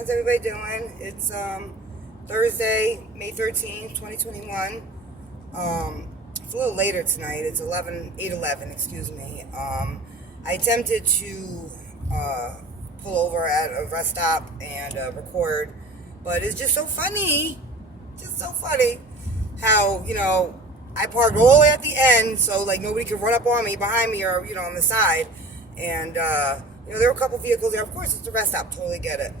How's everybody doing? It's Thursday, May 13th, 2021. It's a little later tonight. It's 8:11, excuse me. I attempted to pull over at a rest stop and record, but it's just so funny. Just so funny how, I parked all the way at the end so like nobody could run up on me behind me or, on the side. And, there were a couple vehicles there. Of course, it's a rest stop. Totally get it.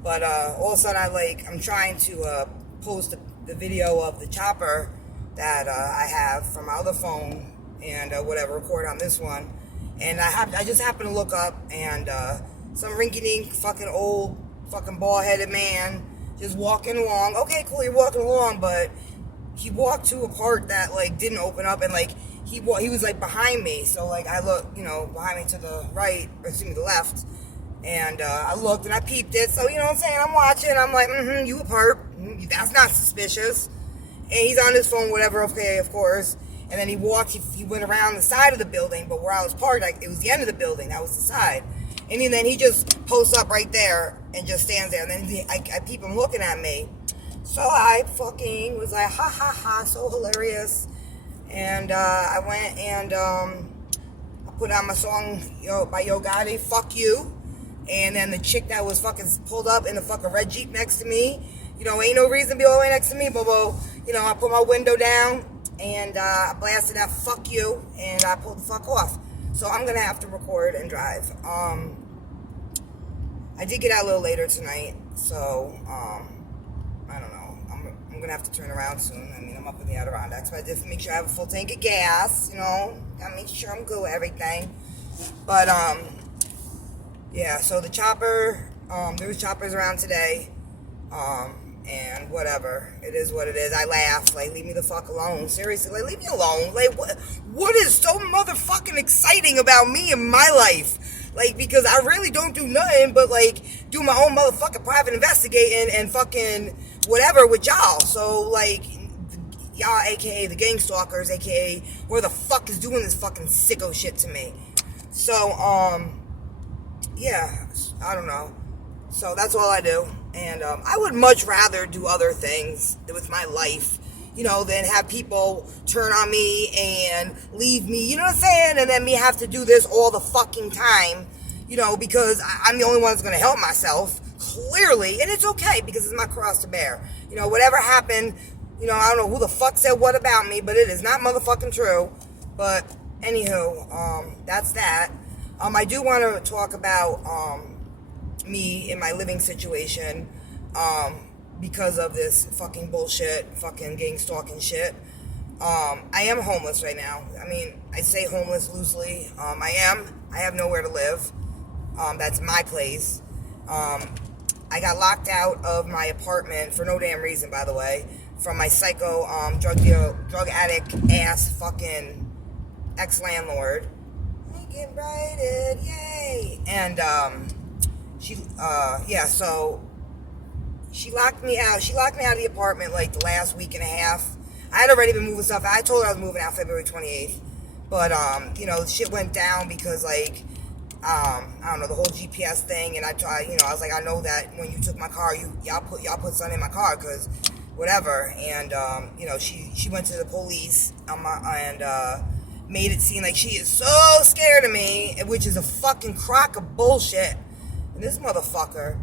But all of a sudden, I'm trying to post the video of the chopper that I have from my other phone and record on this one. And I just happened to look up and some rinky-dink fucking old fucking bald-headed man just walking along. Okay, cool, you're walking along, but he walked to a part that like didn't open up, and like he was like behind me. So like I looked, behind me to the right, or excuse me, the left. And I looked and I peeped it. So, what I'm saying? I'm watching. I'm like, you a perp. That's not suspicious. And he's on his phone, whatever. Okay, of course. And then he walked. He went around the side of the building. But where I was parked, it was the end of the building. That was the side. And then he just posts up right there and just stands there. And then I peep him looking at me. So I fucking was like, ha, ha, ha, so hilarious. And I went and I put on my song by Yo Gotti, Fuck You. And then the chick that was fucking pulled up in the fucking red Jeep next to me, ain't no reason to be all the way next to me, Bobo. I put my window down and I blasted that fuck you and I pulled the fuck off. So I'm going to have to record and drive. I did get out a little later tonight, so I don't know. I'm going to have to turn around soon. I mean, I'm up in the Adirondacks, but I just make sure I have a full tank of gas, Gotta make sure I'm good with everything. But, yeah, so the chopper, there was choppers around today, and whatever, it is what it is. I laugh, like, leave me the fuck alone, seriously, like, leave me alone, like, what is so motherfucking exciting about me in my life, like, because I really don't do nothing but, like, do my own motherfucking private investigating and fucking whatever with y'all, so, like, y'all, aka the Gangstalkers, aka where the fuck is doing this fucking sicko shit to me, so, yeah, I don't know. So that's all I do. And I would much rather do other things with my life, than have people turn on me and leave me, you know what I'm saying? And then me have to do this all the fucking time, because I'm the only one that's going to help myself, clearly. And it's okay because it's my cross to bear. Whatever happened, I don't know who the fuck said what about me, but it is not motherfucking true. But anywho, that's that. I do want to talk about me in my living situation because of this fucking bullshit, fucking gang stalking shit. I am homeless right now. I mean, I say homeless loosely. I have nowhere to live. That's my place. I got locked out of my apartment for no damn reason, by the way, from my psycho drug addict ass fucking ex-landlord. Get righted, yay! And so she locked me out. She locked me out of the apartment like the last week and a half. I had already been moving stuff. I told her I was moving out February 28th, but shit went down because like I don't know, the whole GPS thing. And I was like, I know that when you took my car, y'all put something in my car because whatever. And she went to the police and made it seem like she is so scared of me, which is a fucking crock of bullshit. And this motherfucker,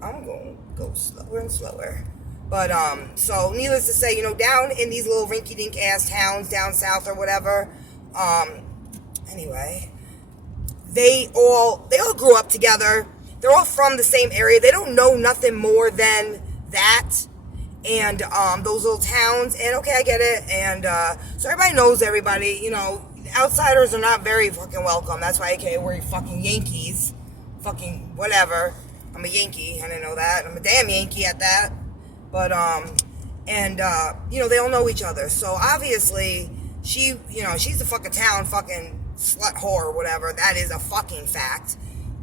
I'm going to go slower and slower. But, so needless to say, down in these little rinky-dink ass towns down south or whatever, anyway, they all grew up together. They're all from the same area. They don't know nothing more than that. And those little towns, and okay, I get it, and so everybody knows everybody, outsiders are not very fucking welcome. That's why, aka, we're fucking Yankees, fucking whatever. I'm a Yankee, I didn't know that. I'm a damn Yankee at that. But they all know each other. So obviously, she's a fucking town fucking slut whore or whatever. That is a fucking fact.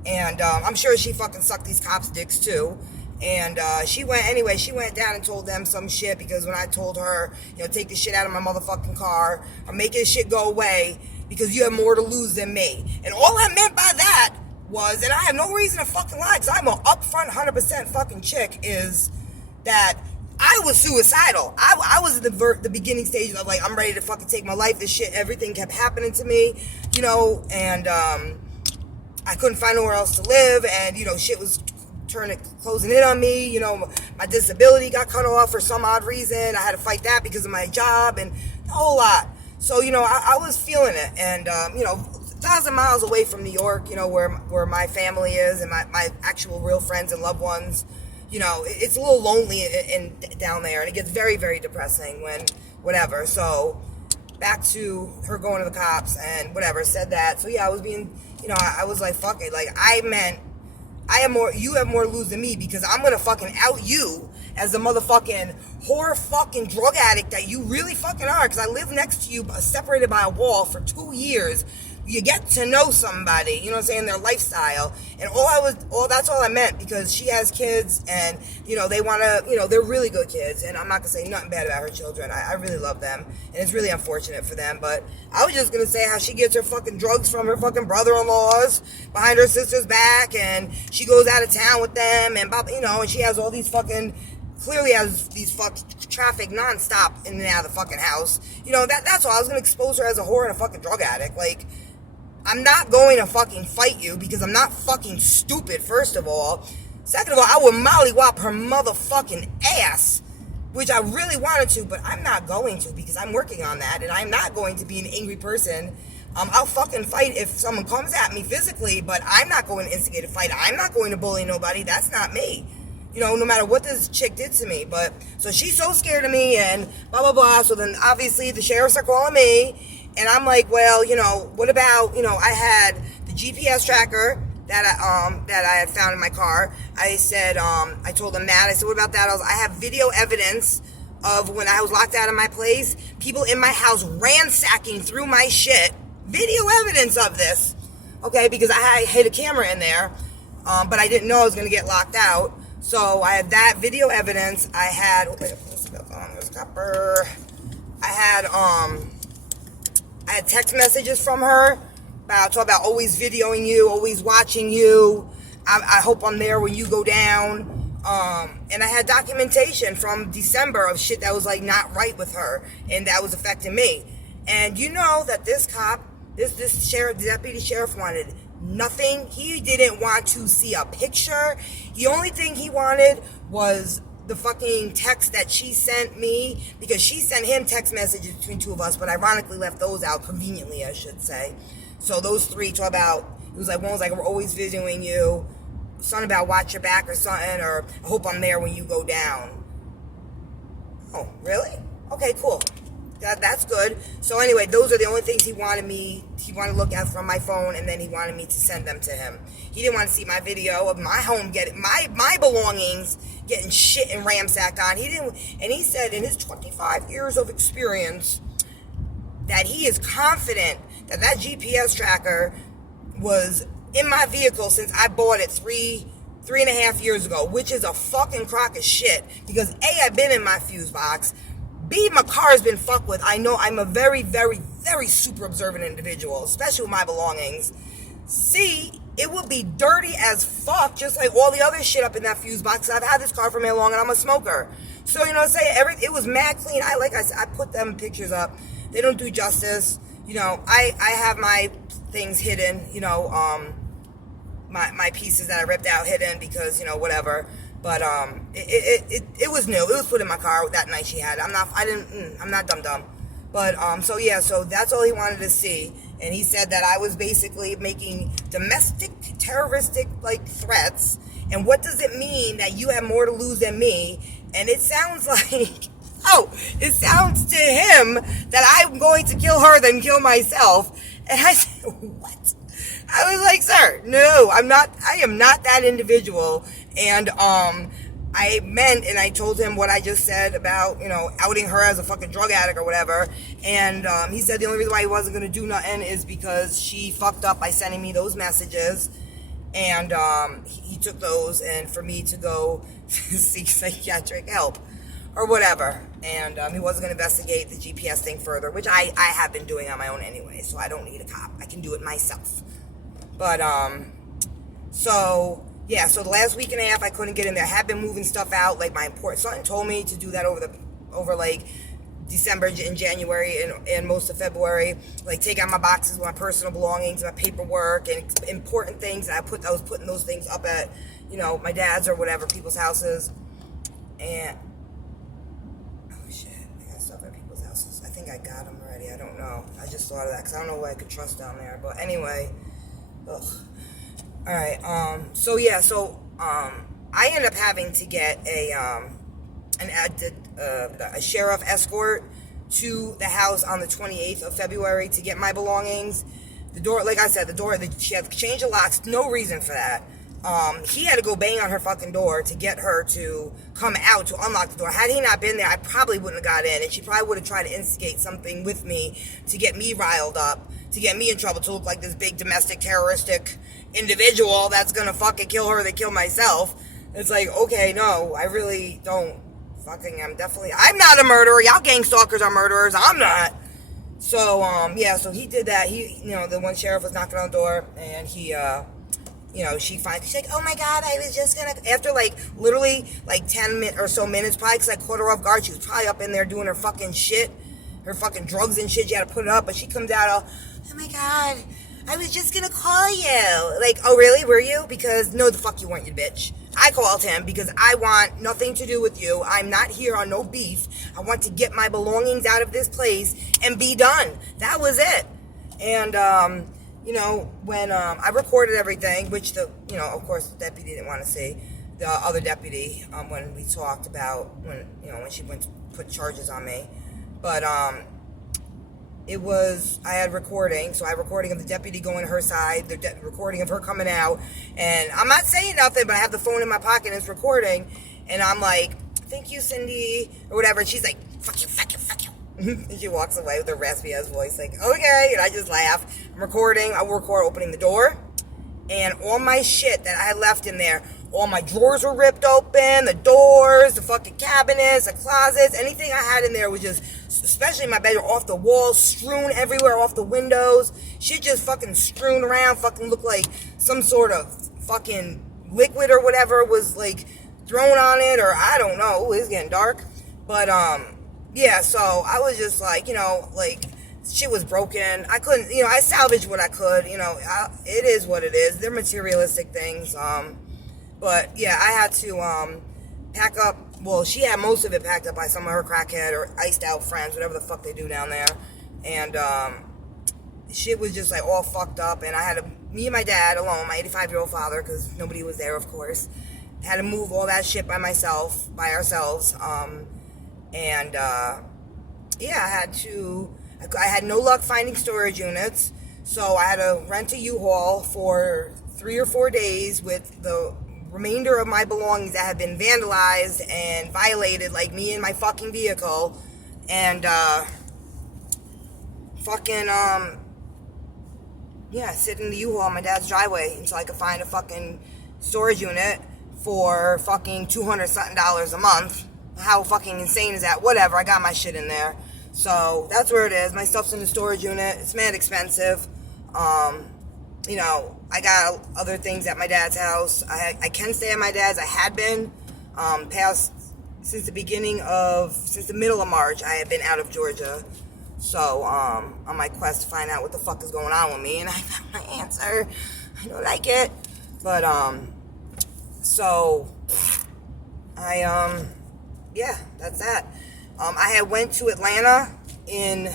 And I'm sure she fucking sucked these cops' dicks too. And she went down and told them some shit because when I told her, take this shit out of my motherfucking car or make this shit go away because you have more to lose than me. And all I meant by that was, and I have no reason to fucking lie, because I'm an upfront 100% fucking chick, is that I was suicidal. I was at the beginning stages of, like, I'm ready to fucking take my life. This shit, everything kept happening to me, and I couldn't find nowhere else to live, and, shit was closing in on me. My disability got cut off for some odd reason. I had to fight that because of my job and a whole lot. So, I was feeling it, and, 1,000 miles away from New York, where my family is and my actual real friends and loved ones, it's a little lonely down there, and it gets very, very depressing when whatever. So back to her going to the cops and whatever, said that. So yeah, I was being, I was like, fuck it. Like, you have more to lose than me, because I'm going to fucking out you as the motherfucking whore fucking drug addict that you really fucking are. Because I live next to you, separated by a wall for 2 years. You get to know somebody, their lifestyle. And that's all I meant, because she has kids, and, they want to, they're really good kids. And I'm not going to say nothing bad about her children. I really love them. And it's really unfortunate for them. But I was just going to say how she gets her fucking drugs from her fucking brother-in-laws behind her sister's back. And she goes out of town with them. And, and she has all these fucking, clearly has these traffic nonstop in and out of the fucking house. That's all. I was going to expose her as a whore and a fucking drug addict. Like, I'm not going to fucking fight you, because I'm not fucking stupid, first of all. Second of all, I would mollywop her motherfucking ass, which I really wanted to, but I'm not going to, because I'm working on that, and I'm not going to be an angry person. I'll fucking fight if someone comes at me physically, but I'm not going to instigate a fight. I'm not going to bully nobody. That's not me. No matter what this chick did to me. But, so she's so scared of me, and blah, blah, blah. So then, obviously, the sheriffs are calling me. And I'm like, well, what about, I had the GPS tracker that I had found in my car. I said, I told them that. I said, what about that? I have video evidence of when I was locked out of my place, people in my house ransacking through my shit. Video evidence of this. Okay, because I hid a camera in there, but I didn't know I was going to get locked out. So I had that video evidence. I had, there's copper. I had text messages from her about always videoing you, always watching you. I hope I'm there when you go down. And I had documentation from December of shit that was like not right with her, and that was affecting me. And that this cop, this sheriff, deputy sheriff, wanted nothing. He didn't want to see a picture. The only thing he wanted was the fucking text that she sent me, because she sent him text messages between two of us, but ironically left those out, conveniently, I should say. So those three talk about, it was like, one was like, we're always videoing you, something about watch your back or something, or I hope I'm there when you go down. Oh, really? Okay, cool. That's good. So anyway, those are the only things he wanted to look at from my phone, and then he wanted me to send them to him. He didn't want to see my video of my home my belongings getting shit and ramsacked on. And he said in his 25 years of experience that he is confident that GPS tracker was in my vehicle since I bought it three and a half years ago, which is a fucking crock of shit, because A, I've been in my fuse box. B, my car has been fucked with. I know I'm a very, very, very super observant individual, especially with my belongings. C, it would be dirty as fuck, just like all the other shit up in that fuse box. I've had this car for me long, and I'm a smoker. So, it was mad clean. I put them pictures up. They don't do justice. I have my things hidden, my pieces that I ripped out hidden because, whatever. But it was new. It was put in my car that night she had. I'm not dumb. But so that's all he wanted to see. And he said that I was basically making domestic terroristic threats. And what does it mean that you have more to lose than me? And it sounds like it sounds to him that I'm going to kill her than kill myself. And I said, what? I was like, sir, no, I'm not. I am not that individual. And I meant, and I told him what I just said about, outing her as a fucking drug addict or whatever. And he said the only reason why he wasn't going to do nothing is because she fucked up by sending me those messages. And he took those, and for me to go seek psychiatric help or whatever. And he wasn't going to investigate the GPS thing further, which I have been doing on my own anyway. So I don't need a cop. I can do it myself. But So yeah, so the last week and a half I couldn't get in there. I have been moving stuff out. Like my important something told me to do that over like December and January and most of February. Like take out my boxes, my personal belongings, my paperwork, and important things. And I was putting those things up at, my dad's or whatever, people's houses. And oh shit, I got stuff at people's houses. I think I got them already. I don't know. I just thought of that because I don't know what I could trust down there. But anyway, ugh. All right. I end up having to get a sheriff escort to the house on the 28th of February to get my belongings. The door, like I said, she had to change the locks. No reason for that. He had to go bang on her fucking door to get her to come out to unlock the door. Had he not been there, I probably wouldn't have got in, and she probably would have tried to instigate something with me to get me riled up, to get me in trouble, to look like this big domestic terroristic individual that's gonna fucking kill her that kill myself. It's like, okay, no, I really don't I'm not a murderer. Y'all gang stalkers are murderers. I'm not. So, so he did that. The one sheriff was knocking on the door, and she's like, oh my God, I was just gonna, after literally 10 or so minutes, probably because I caught her off guard. She was probably up in there doing her fucking shit, her fucking drugs and shit. She had to put it up, but she comes out oh my God, I was just gonna call you. Like, oh really, were you? Because no, the fuck you weren't, you bitch. I called him because I want nothing to do with you. I'm not here on no beef. I want to get my belongings out of this place and be done. That was it. And, when I recorded everything, which of course, the deputy didn't want to see, the other deputy, when we talked about, when she went to put charges on me. But, I had recording, so I had recording of the deputy going to her side, the recording of her coming out, and I'm not saying nothing, but I have the phone in my pocket and it's recording, and I'm like, thank you, Cindy, or whatever, and she's like, fuck you, fuck you, fuck you. And she walks away with her raspy ass voice, like, okay, and I just laugh. I will record opening the door, and all my shit that I had left in there, all my drawers were ripped open, the doors, the fucking cabinets, the closets, anything I had in there was just, especially in my bedroom, off the walls, strewn everywhere, off the windows. Shit just fucking strewn around, fucking looked like some sort of fucking liquid or whatever was thrown on it, or I don't know. Ooh, it's getting dark. But, so I was just shit was broken. I couldn't, I salvaged what I could, it is what it is. They're materialistic things, but yeah, I had to, pack up. Well, she had most of it packed up by some of her crackhead or iced out friends, whatever the fuck they do down there. And, shit was just all fucked up. And I had me and my dad alone, my 85-year-old father, because nobody was there, of course, had to move all that shit by ourselves. I had no luck finding storage units. So I had to rent a U-Haul for 3 or 4 days with the remainder of my belongings that had been vandalized and violated, like me and my fucking vehicle, and sit in the U-Haul in my dad's driveway until I could find a fucking storage unit for fucking $200-something a month. How fucking insane is that? Whatever, I got my shit in there. So that's where it is. My stuff's in the storage unit. It's mad expensive. I got other things at my dad's house. I can stay at my dad's. I had been since the middle of March. I had been out of Georgia. So on my quest to find out what the fuck is going on with me, and I found my answer. I don't like it, but that's that. I had went to Atlanta in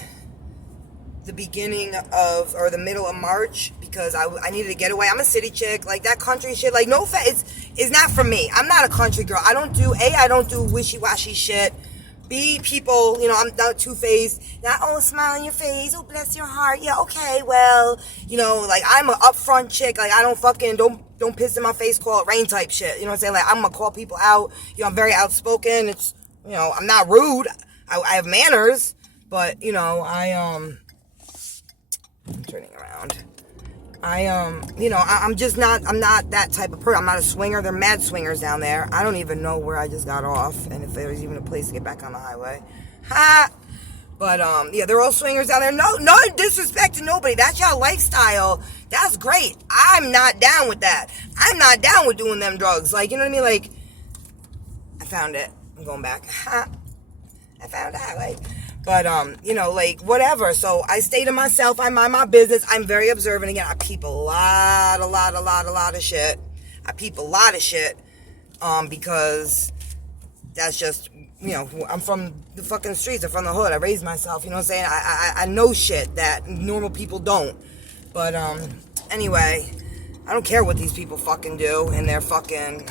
the beginning of, or the middle of March, because I needed to get away. I'm a city chick, like that country shit, it's not for me. I'm not a country girl. I don't do wishy-washy shit. B, people, I'm not two-faced. Not, oh, smile on your face, oh, bless your heart. Yeah, okay, well, I'm an upfront chick. I don't fucking, don't piss in my face, call it rain type shit. You know what I'm saying? I'm gonna call people out. I'm very outspoken. It's, I'm not rude. I have manners, but, I'm turning around. I'm not that type of person. I'm not a swinger. They're mad swingers down there. I don't even know where I just got off, and if there was even a place to get back on the highway. Ha! But yeah, they're all swingers down there. No disrespect to nobody. That's your lifestyle. That's great. I'm not down with that. I'm not down with doing them drugs. Like, you know what I mean? Like, I found it. I'm going back. I found out, like, but you know, like, whatever. So I stay to myself. I mind my business. I'm very observant. Again, I peep a lot of shit. I peep a lot of shit, because that's just, you know, I'm from the fucking streets. I'm from the hood. I raised myself. You know what I'm saying? I know shit that normal people don't. But anyway, I don't care what these people fucking do in their fucking,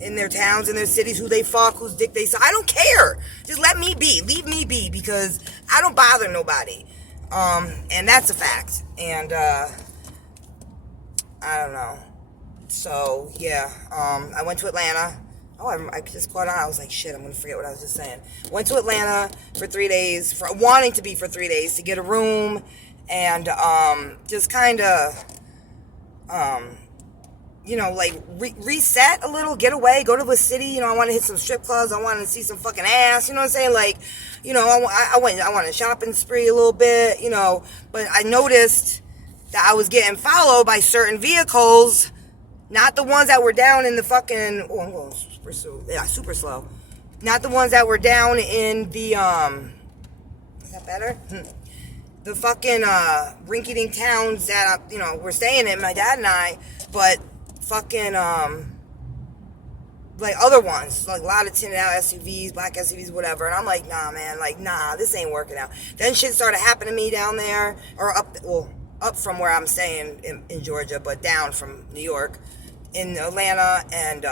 in their towns, in their cities, who they fuck, whose dick they suck. I don't care. Just let me be. Leave me be, because I don't bother nobody. And that's a fact. And I don't know. So yeah, I went to Atlanta. Oh, I just caught on. I was like, shit, I'm gonna forget what I was just saying. Went to Atlanta for 3 days, for wanting to be for 3 days, to get a room and just kind of you know, like reset a little, get away, go to the city. You know, I want to hit some strip clubs. I want to see some fucking ass. You know what I'm saying? Like, you know, I went a shopping spree a little bit. You know, but I noticed that I was getting followed by certain vehicles, not the ones that were down in the fucking. Oh, I'm going super slow. Yeah, super slow. Not the ones that were down in the Is that better? The fucking rinky-dink towns that you know, we're staying in, my dad and I, but fucking like other ones, like a lot of tinted out SUVs, black SUVs, whatever. And I'm like, nah, man, like, nah, this ain't working out. Then shit started happening to me down there, or up from where I'm staying in Georgia, but down from New York, in Atlanta. And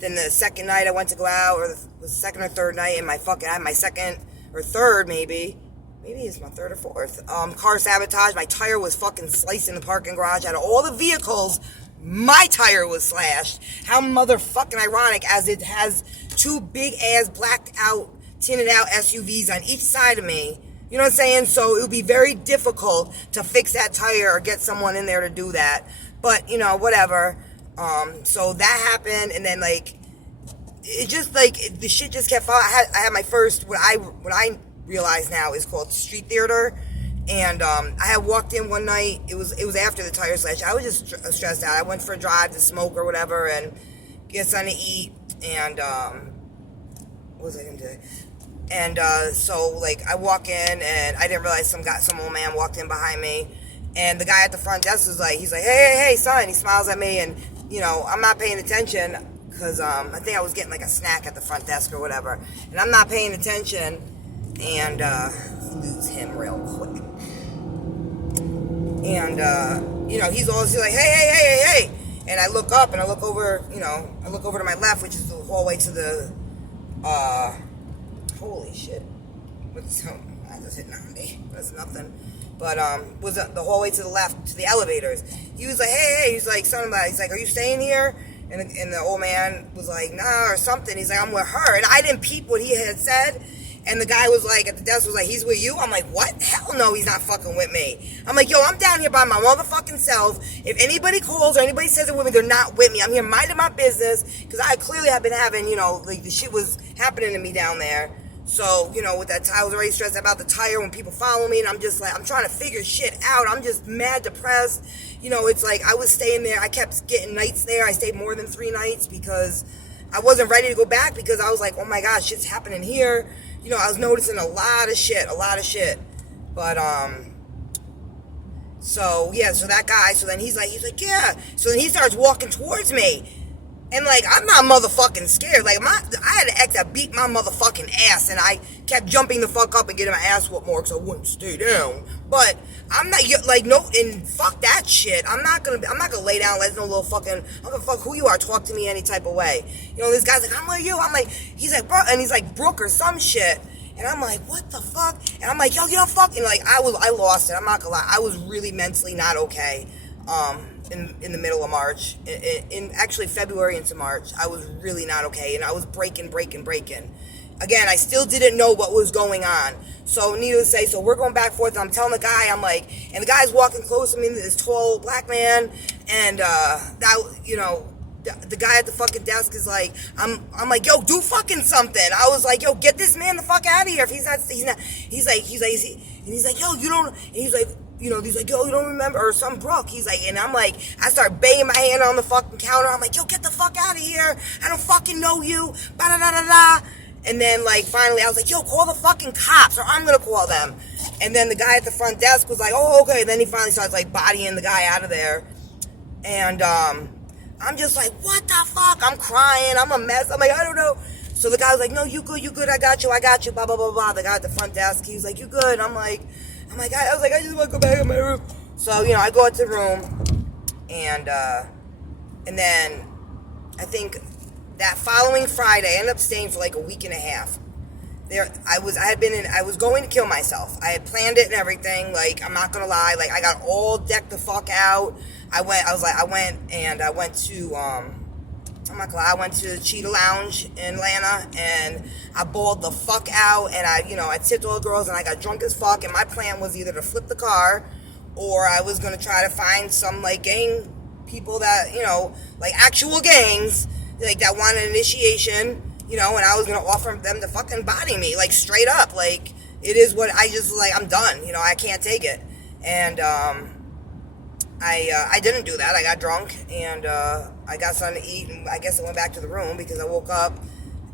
then the second night I went to go out, or the second or third night, and I had my second or third, maybe it's my third or fourth, car sabotage. My tire was fucking sliced in the parking garage. Out of all the vehicles, my tire was slashed. How motherfucking ironic, as it has two big ass blacked out, tinted out SUVs on each side of me. You know what I'm saying? So it would be very difficult to fix that tire or get someone in there to do that. But, you know, whatever. So that happened, and then, like, it just, like, the shit just kept falling. I had my first, what I realize now is called street theater. And I had walked in one night. It was after the tire slash. I was just stressed out. I went for a drive to smoke or whatever and get something to eat. And what was I gonna do? And so, like, I walk in, and I didn't realize some old man walked in behind me. And the guy at the front desk was like, he's like, hey, son. He smiles at me, and, you know, I'm not paying attention because I think I was getting like a snack at the front desk or whatever. And I'm not paying attention, and lose him real quick. And, you know, he's always like, hey. And I look up, and I look over, you know, I look over to my left, which is the hallway to the, holy shit. I just hit 90. That's nothing. But, was the hallway to the left, to the elevators. He was like, hey, he's like, somebody, he's like, are you staying here? And the old man was like, nah, or something. He's like, I'm with her. And I didn't peep what he had said. And the guy was like, at the desk was like, he's with you? I'm like, what? Hell no, he's not fucking with me. I'm like, yo, I'm down here by my motherfucking self. If anybody calls or anybody says they're with me, they're not with me. I'm here minding my business, because I clearly have been having, you know, like, the shit was happening to me down there. So, you know, with that, I was already stressed about the tire when people follow me, and I'm just like, I'm trying to figure shit out. I'm just mad depressed. You know, it's like, I was staying there. I kept getting nights there. I stayed more than 3 nights because I wasn't ready to go back, because I was like, oh my God, shit's happening here. You know, I was noticing a lot of shit. But, so, yeah, so that guy, so then he's like, yeah. So then he starts walking towards me. And, like, I'm not motherfucking scared. Like, I had an ex that beat my motherfucking ass, and I kept jumping the fuck up and getting my ass whooped more because I wouldn't stay down. But I'm not, like, no, and fuck that shit. I'm not gonna lay down, let no little fucking, I'm gonna fuck who you are, talk to me any type of way. You know, this guy's like, I'm with you. I'm like, he's like, bro, and he's like, Brooke or some shit. And I'm like, what the fuck? And I'm like, yo, you don't fuck. And, like, I lost it. I'm not gonna lie. I was really mentally not okay. In the middle of March, in actually February into March, I was really not okay, and I was breaking. Again, I still didn't know what was going on. So, needless to say, so we're going back and forth, and I'm telling the guy, I'm like, and the guy's walking close to me, this tall black man, and that the guy at the fucking desk is like, I'm like, yo, do fucking something. I was like, yo, get this man the fuck out of here. If he's not, he's like, yo, you don't, and he's like, he's like, yo, you don't remember, or some Brooke. He's like, and I'm like, I start banging my hand on the fucking counter. I'm like, yo, get the fuck out of here. I don't fucking know you. Ba-da-da-da-da. And then, like, finally, I was like, yo, call the fucking cops, or I'm gonna call them. And then the guy at the front desk was like, oh, okay. And then he finally starts, like, bodying the guy out of there. And, I'm just like, what the fuck? I'm crying. I'm a mess. I'm like, I don't know. So the guy was like, no, you good. I got you. Blah, blah, blah, blah. The guy at the front desk, he was like, you good? I was like, I just want to go back in my room. So, I go into the room, and then I think that following Friday, I ended up staying for like a week and a half. I was going to kill myself. I had planned it and everything. Like, I'm not gonna lie. Like, I got all decked the fuck out. I went to Cheetah Lounge in Atlanta, and I balled the fuck out, and I tipped all the girls, and I got drunk as fuck, and my plan was either to flip the car, or I was gonna try to find some, like, gang people that, like, actual gangs, like, that wanted initiation, and I was gonna offer them to fucking body me, like, straight up, like, it is what I just, like, I'm done, I can't take it, and, I didn't do that. I got drunk, and I got something to eat, and I guess I went back to the room because I woke up,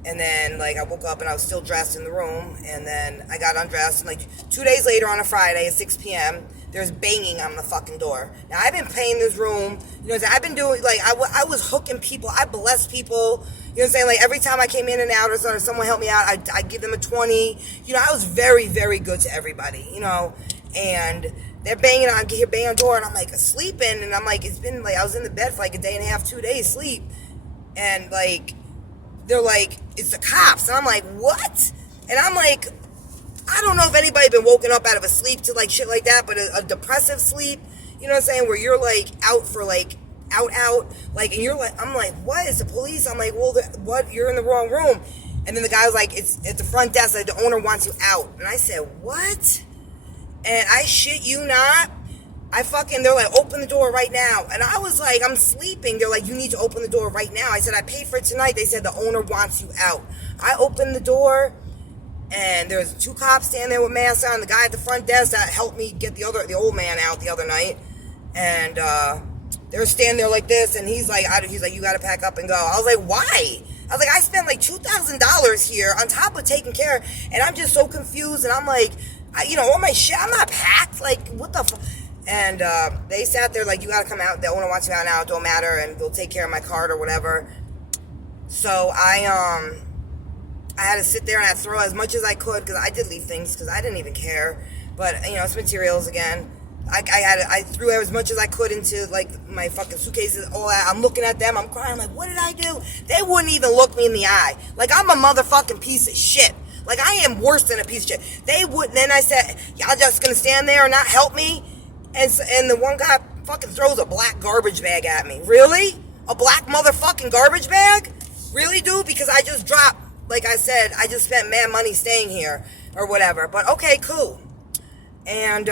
and then, like, I woke up and I was still dressed in the room, and then I got undressed, and, like, 2 days later on a Friday at 6 p.m., there's banging on the fucking door. Now, I've been playing this room, I've been doing, like, I was hooking people, I blessed people, like, every time I came in and out, or someone helped me out, I'd give them a 20, I was very, very good to everybody, and they're banging on the door, and I'm, like, sleeping, and I'm, like, it's been, like, I was in the bed for, like, a day and a half, 2 days sleep, and, like, they're like, it's the cops, and I'm like, what? And I'm like, I don't know if anybody been woken up out of a sleep to, like, shit like that, but a depressive sleep, where you're, like, out for, like, out, like, and you're like, I'm like, what? It's the police? I'm like, well, what? You're in the wrong room. And then the guy was like, it's at the front desk, like, the owner wants you out. And I said, what? And I shit you not, they're like, open the door right now. And I was like, I'm sleeping. They're like, you need to open the door right now. I said, I paid for it tonight. They said, the owner wants you out. I opened the door, and there's 2 cops standing there with masks on. The guy at the front desk that helped me get the old man out the other night. And, they were standing there like this, and he's like, you gotta pack up and go. I was like, why? I was like, I spent like $2,000 here on top of taking care, and I'm just so confused, and I'm like, all my shit, I'm not packed, like, what the fuck? And they sat there like, you gotta come out, the owner wants you out now, it don't matter, and they'll take care of my card or whatever. So I had to sit there, and I throw as much as I could, because I did leave things, because I didn't even care, but, it's materials again. I threw as much as I could into, like, my fucking suitcases, all that. I'm looking at them, I'm crying, like, what did I do? They wouldn't even look me in the eye. Like, I'm a motherfucking piece of shit. Like, I am worse than a piece of shit. They wouldn't. Then I said, y'all just gonna stand there and not help me? And the one guy fucking throws a black garbage bag at me. Really? A black motherfucking garbage bag? Really, dude? Because I just dropped, like I said, I just spent mad money staying here or whatever. But okay, cool. And,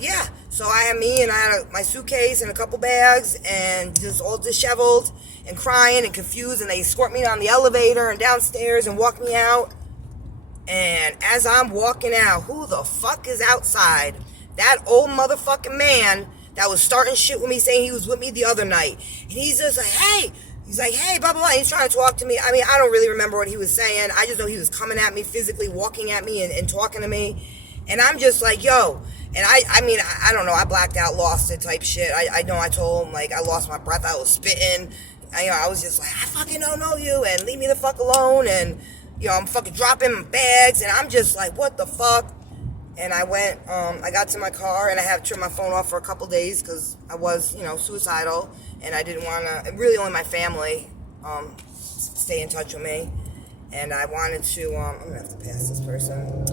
yeah. So I had my suitcase and a couple bags, and just all disheveled and crying and confused, and they escort me down the elevator and downstairs and walk me out. And as I'm walking out, who the fuck is outside? That old motherfucking man that was starting shit with me, saying he was with me the other night. And he's just like, hey, blah, blah, blah. He's trying to talk to me. I mean, I don't really remember what he was saying. I just know he was coming at me, physically walking at me and talking to me. And I'm just like, yo. And I don't know. I blacked out, lost it type shit. I know I told him, like, I lost my breath. I was spitting. I was just like, I fucking don't know you, and leave me the fuck alone. And, I'm fucking dropping my bags. And I'm just like, what the fuck? And I went, I got to my car, and I had to turn my phone off for a couple days because I was, suicidal. And I didn't want to, really only my family stay in touch with me. And I wanted to, I'm going to have to pass this person.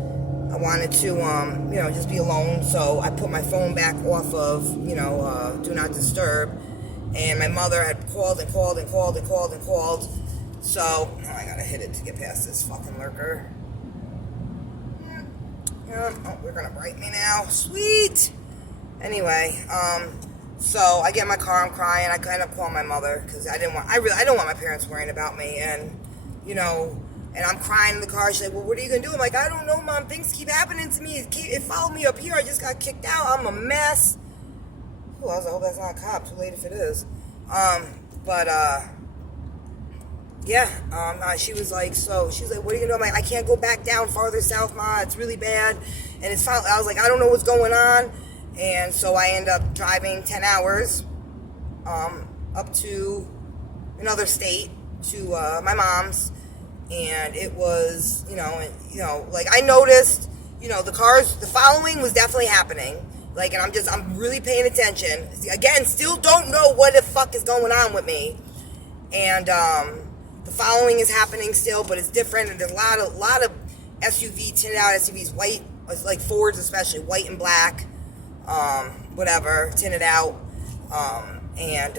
I wanted to, just be alone. So I put my phone back off of, Do Not Disturb. And my mother had called and called and called and called and called. So, I gotta hit it to get past this fucking lurker. Oh, we're gonna break me now. Sweet! Anyway, So I get in my car, I'm crying. I end up calling my mother because I don't want my parents worrying about me, and you know, and I'm crying in the car. She's like, "Well, what are you gonna do?" I'm like, "I don't know, Mom. Things keep happening to me. It followed me up here. I just got kicked out. I'm a mess." Oh, I hope that's not a cop. Too late if it is. But yeah. She was like, she's like, "What are you gonna do?" I'm like, "I can't go back down farther south, Ma. It's really bad." And I was like, "I don't know what's going on." And so I end up driving 10 hours up to another state to my mom's, and it was, like I noticed, the following was definitely happening, like, and I'm really paying attention. Again, still don't know what the fuck is going on with me, and the following is happening still, but it's different, and there's a lot of tinted out SUVs, white, like Fords especially, white and black. Whatever, tinted out, and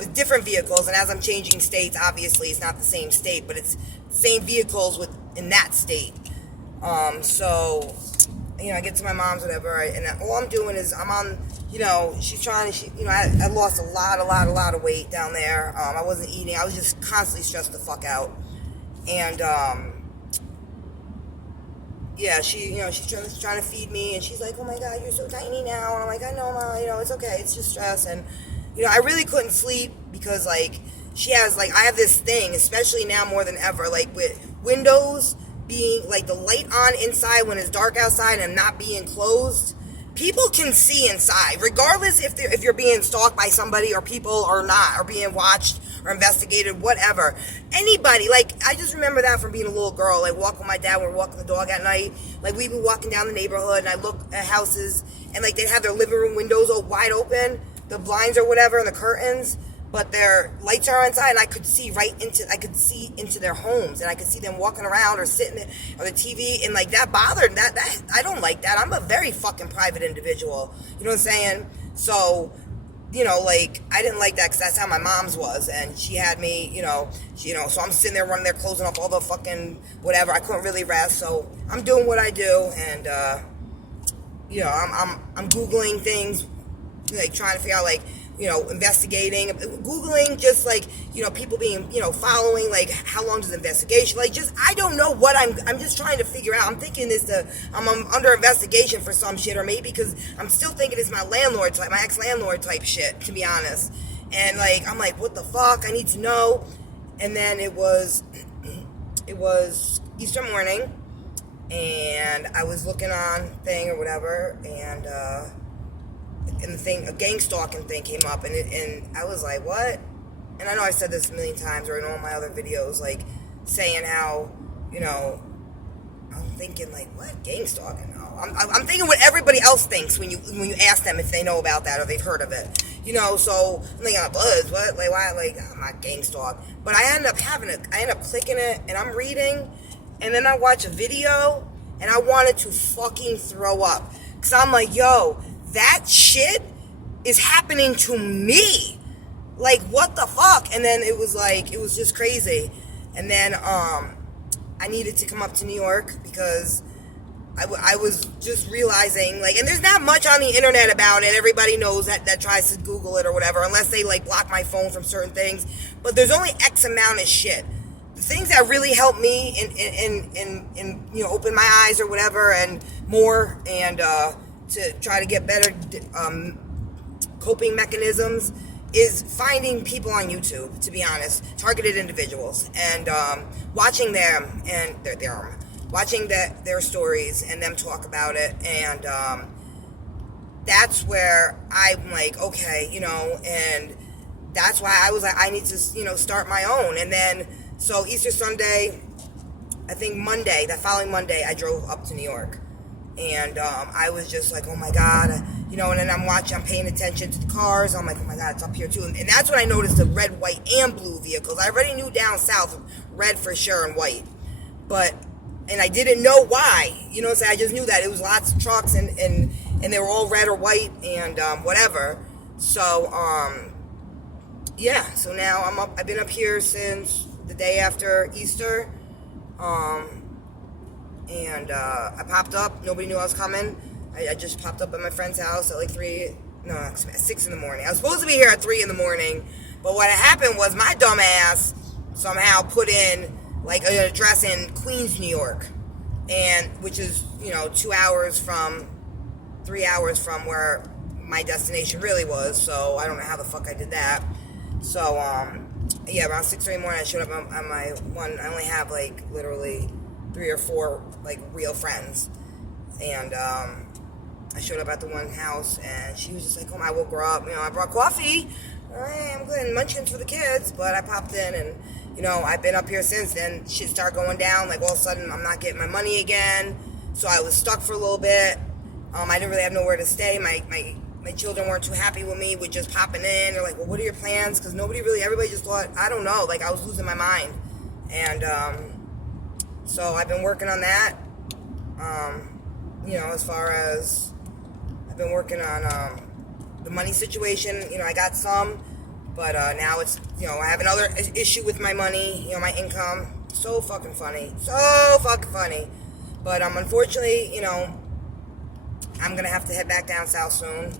with different vehicles. And as I'm changing states, obviously it's not the same state, but it's the same vehicles in that state. So, I get to my mom's, whatever, and all I'm doing is I'm on, she's trying to, I lost a lot of weight down there. I wasn't eating. I was just constantly stressed the fuck out, and yeah, she's trying to feed me, and she's like, "Oh my God, you're so tiny now." And I'm like, "I know, Ma, it's okay, it's just stress." And, I really couldn't sleep because, like, she has, like, I have this thing, especially now more than ever, like, with windows being, like, the light on inside when it's dark outside and not being closed. People can see inside, regardless if you're being stalked by somebody or people or not, or being watched or investigated, whatever. Anybody, like, I just remember that from being a little girl, like, walking with my dad, we were walking the dog at night, like, we'd be walking down the neighborhood, and I look at houses, and, like, they'd have their living room windows all wide open, the blinds or whatever, and the curtains, but their lights are inside, and I could see into their homes, and I could see them walking around or sitting on the TV, and, like, that bothered, that I don't like that. I'm a very fucking private individual, you know what I'm saying? So, like, I didn't like that because that's how my mom's was, and she had me, so I'm sitting there running there, closing up all the fucking whatever. I couldn't really rest, so I'm doing what I do, and, I'm Googling things, like, trying to figure out, like, investigating, Googling just, like, people being, following, like, how long does the investigation, like, just, I don't know what I'm just trying to figure out. I'm thinking I'm under investigation for some shit, or maybe because I'm still thinking it's my ex-landlord type shit, to be honest. And, like, I'm like, what the fuck? I need to know. And then it was Easter morning, and I was looking on thing or whatever, and the thing, a Gangstalking thing came up, and I was like, what? And I know I've said this a million times, or in all my other videos, like, saying how, I'm thinking, like, what? Gangstalking? No. I'm thinking what everybody else thinks when you ask them if they know about that or they've heard of it. So I'm thinking, Buzz, what? Like, why? Like, I'm not Gangstalk. But I end up clicking it, and I'm reading, and then I watch a video, and I wanted to fucking throw up. Because I'm like, yo, that shit is happening to me. Like, what the fuck? And then it was just crazy. And then I needed to come up to New York because I was just realizing, like, and there's not much on the internet about it. Everybody knows that tries to Google it or whatever, unless they, like, block my phone from certain things. But there's only X amount of shit. The things that really help me in open my eyes or whatever, and more, and to try to get better coping mechanisms, is finding people on YouTube, to be honest, targeted individuals, and watching them and watching their stories and them talk about it, and that's where I'm like, okay, and that's why I was like, I need to, start my own. And then, so Easter Sunday, I think that following Monday, I drove up to New York, and I was just like, oh my God, and then I'm paying attention to the cars. I'm like, oh my God, it's up here too. And that's when I noticed the red, white, and blue vehicles. I already knew down south, red for sure and white, and I didn't know why, so I just knew that it was lots of trucks, and they were all red or white, and whatever. So, yeah, so now I've been up here since the day after Easter, and I popped up. Nobody knew I was coming. I just popped up at my friend's house at like 3 no, 6 in the morning. I was supposed to be here at 3 in the morning, but what happened was my dumb ass somehow put in like an address in Queens, New York, and which is 3 hours from where my destination really was. So I don't know how the fuck I did that. So yeah, around 6:30 in the morning I showed up on my one. I only have like literally 3 or 4 like real friends, and I showed up at the one house, and she was just like, "Oh, I woke her up. I brought coffee. I'm good, and munchkins for the kids." But I popped in, and I've been up here since then. Shit started going down. Like all of a sudden, I'm not getting my money again. So I was stuck for a little bit. I didn't really have nowhere to stay. My children weren't too happy with me with just popping in. They're like, "Well, what are your plans?" Because everybody just thought, I don't know, like I was losing my mind. And so I've been working on that. As far as I've been working on the money situation. I got some, but now it's, I have another issue with my money, my income. So fucking funny. But unfortunately, I'm going to have to head back down south soon.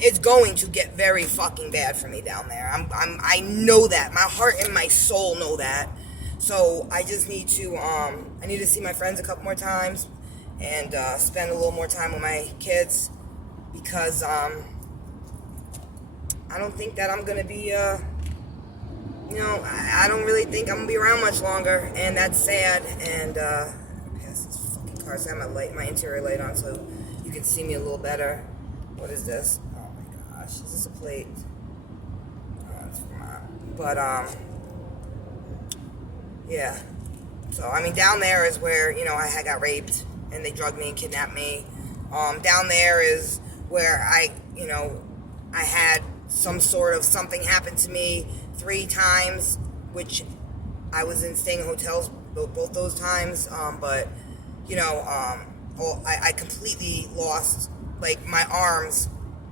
It's going to get very fucking bad for me down there. I know that. My heart and my soul know that. So I just need to, I need to see my friends a couple more times and spend a little more time with my kids, because I don't think that I'm going to be, I don't really think I'm going to be around much longer, and that's sad. And pass this fucking car, so I have my interior light on so you can see me a little better. What is this? Oh my gosh, is this a plate? Oh, it's not. But yeah. So down there is where I had got raped and they drugged me and kidnapped me. Down there is where I had some sort of something happen to me 3 times, which I was staying in hotels both those times. But I completely lost like my arms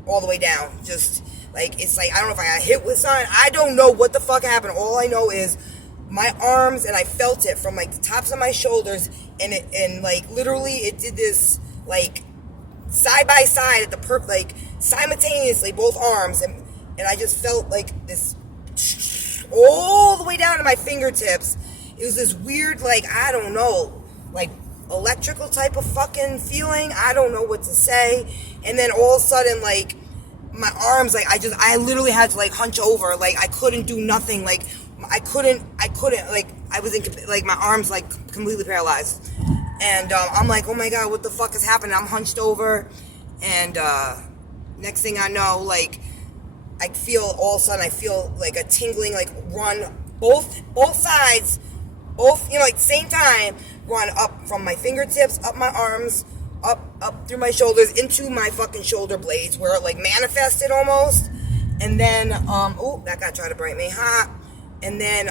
all the way down. Just like, it's like, I don't know if I got hit with something. I don't know what the fuck happened. All I know is my arms, and I felt it from like the tops of my shoulders, and like literally it did this like side by side at the like simultaneously, both arms, and I just felt like this all the way down to my fingertips. It was this weird, like, I don't know, like electrical type of fucking feeling. I don't know what to say. And then all of a sudden, like, my arms, like, I literally had to like hunch over. Like, I couldn't do nothing. Like, I couldn't, like, I was in, like, my arms, like, completely paralyzed. And I'm like, oh my God, what the fuck is happening? I'm hunched over, and next thing I know, like, all of a sudden I feel like a tingling, like, run both sides, like, same time, run up from my fingertips, up my arms, up through my shoulders, into my fucking shoulder blades, where it, like, manifested almost. And then, that guy tried to break me, and then,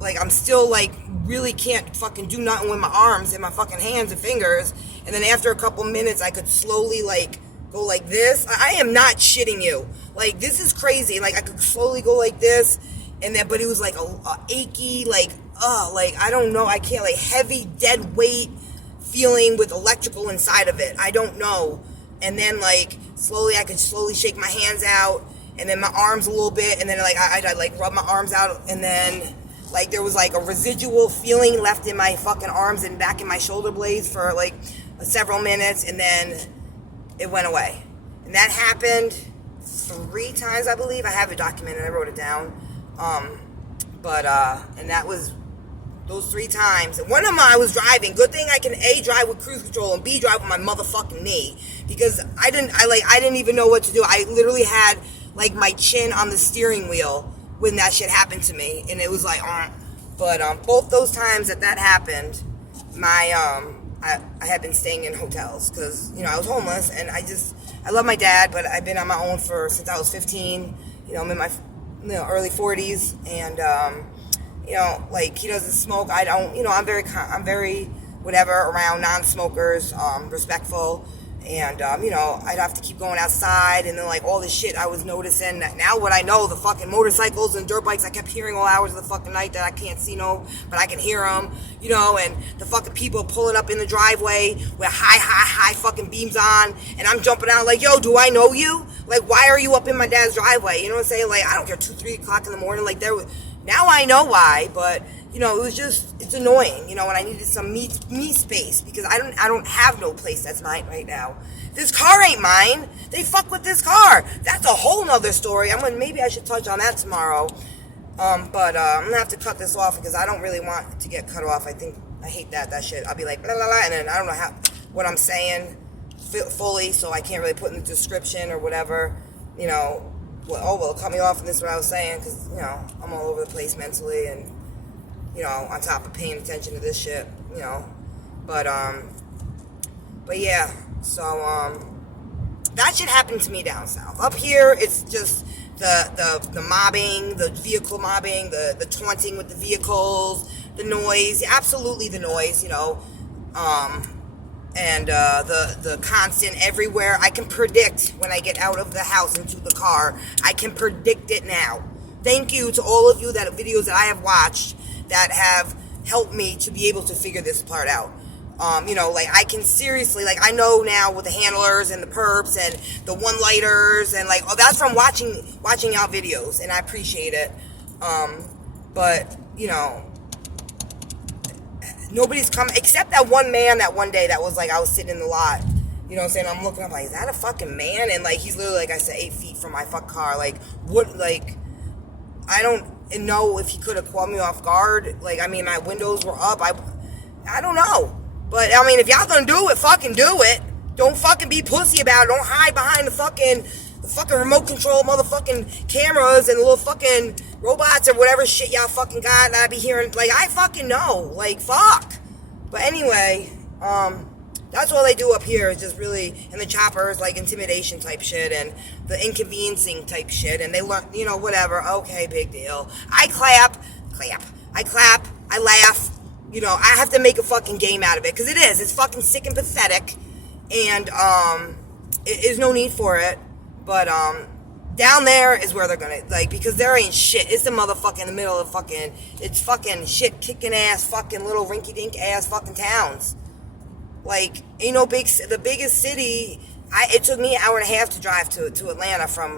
like, I'm still, like, really can't fucking do nothing with my arms and my fucking hands and fingers. And then after a couple minutes, I could slowly, like, go like this. I am not shitting you. Like, this is crazy. Like, I could slowly go like this, and then, but it was like a achy, like, I don't know. I can't, like, heavy, dead weight feeling with electrical inside of it. I don't know. And then, like, slowly, I could slowly shake my hands out, and then my arms a little bit, and then, like, I'd like, rub my arms out, and then, like, there was, like, a residual feeling left in my fucking arms and back in my shoulder blades for, like, several minutes, and then it went away. And that happened 3 times, I believe. I have it documented. I wrote it down. And that was those 3 times. And one of them I was driving. Good thing I can A, drive with cruise control, and B, drive with my motherfucking knee. Because I didn't even know what to do. I literally had, like, my chin on the steering wheel when that shit happened to me. And it was like, But both those times that happened, I had been staying in hotels because, I was homeless, and I love my dad, but I've been on my own since I was 15. I'm in my early 40s, and like, he doesn't smoke. I don't. I'm very whatever around non-smokers, respectful, And, I'd have to keep going outside, and then, like, all this shit I was noticing. Now what I know, the fucking motorcycles and dirt bikes I kept hearing all hours of the fucking night that I can't see but I can hear them, and the fucking people pulling up in the driveway with high fucking beams on, and I'm jumping out like, yo, do I know you? Like, why are you up in my dad's driveway? You know what I'm saying? Like, I don't care, 2, 3 o'clock in the morning, like, now I know why, but, it was just, it's annoying, and I needed some me space, because I don't have no place that's mine right now. This car ain't mine. They fuck with this car. That's a whole nother story. Maybe I should touch on that tomorrow. But I'm gonna have to cut this off, because I don't really want to get cut off. I hate that shit. I'll be like, blah, blah, blah, and then I don't know what I'm saying fully, so I can't really put in the description or whatever, well, cut me off, and this is what I was saying, because, I'm all over the place mentally, and, on top of paying attention to this shit, but yeah, so, that shit happened to me down south. Up here, it's just the mobbing, the vehicle mobbing, the taunting with the vehicles, the noise, absolutely the noise, and the constant everywhere. I can predict when I get out of the house into the car. I can predict it now. Thank you to all of you videos that I have watched that have helped me to be able to figure this part out. Like, I can seriously, like, I know now with the handlers and the perps and the one-lighters and, like, that's from watching y'all videos, and I appreciate it. But, nobody's coming, except that one man that one day that was, like, I was sitting in the lot, you know what I'm saying? I'm looking up, like, is that a fucking man? And, like, he's literally, like I said, 8 feet from my fuck car. Like, what, like, I don't know if he could have caught me off guard. Like, I mean, my windows were up. I don't know. But, I mean, if y'all gonna do it, fucking do it. Don't fucking be pussy about it. Don't hide behind the fucking remote control motherfucking cameras and the little fucking robots or whatever shit y'all fucking got. And I be hearing, like, I fucking know. Like, fuck. But anyway, that's all they do up here is just really, and the choppers, like, intimidation type shit and the inconveniencing type shit. And they learn, whatever. Okay, big deal. I clap. I laugh. I have to make a fucking game out of it, because it is. It's fucking sick and pathetic, and there's no need for it. But down there is where they're gonna, like, because there ain't shit. It's the motherfucker in the middle of it's fucking shit kicking ass fucking little rinky dink ass fucking towns. Like, ain't no the biggest city. It took me an hour and a half to drive to Atlanta from